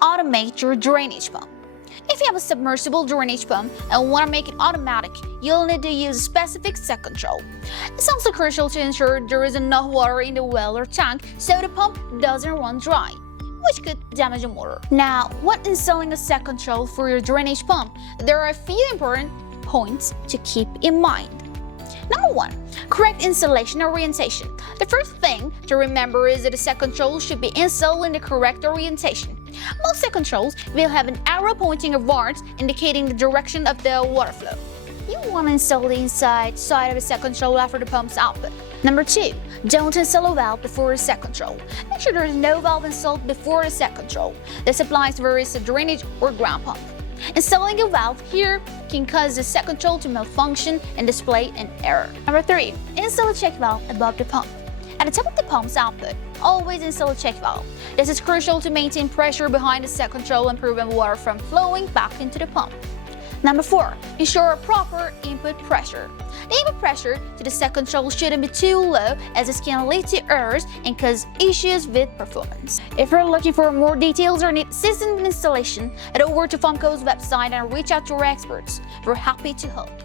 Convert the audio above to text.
automate your drainage pump. If you have a submersible drainage pump and want to make it automatic, you'll need to use a specific set control. It's also crucial to ensure there is enough water in the well or tank so the pump doesn't run dry, which could damage the motor. Now, when installing a set control for your drainage pump, there are a few important points to keep in mind. Number 1. Correct installation orientation. The first thing to remember is that the set control should be installed in the correct orientation. Most set controls will have an arrow pointing upwards indicating the direction of the water flow. You want to install the inside side of the set control after the pump's output. Number 2. Don't install a valve before the set control. Make sure there is no valve installed before the set control. This applies to various drainage or ground pump. Installing a valve here can cause the set control to malfunction and display an error. Number 3. Install a check valve above the pump. At the top of the pump's output, always install a check valve. This is crucial to maintain pressure behind the set control and prevent water from flowing back into the pump. Number 4. Ensure a proper input pressure. The input pressure to the set control shouldn't be too low, as this can lead to errors and cause issues with performance. If you're looking for more details or need assistance with installation, head over to Fomco's website and reach out to our experts. We're happy to help.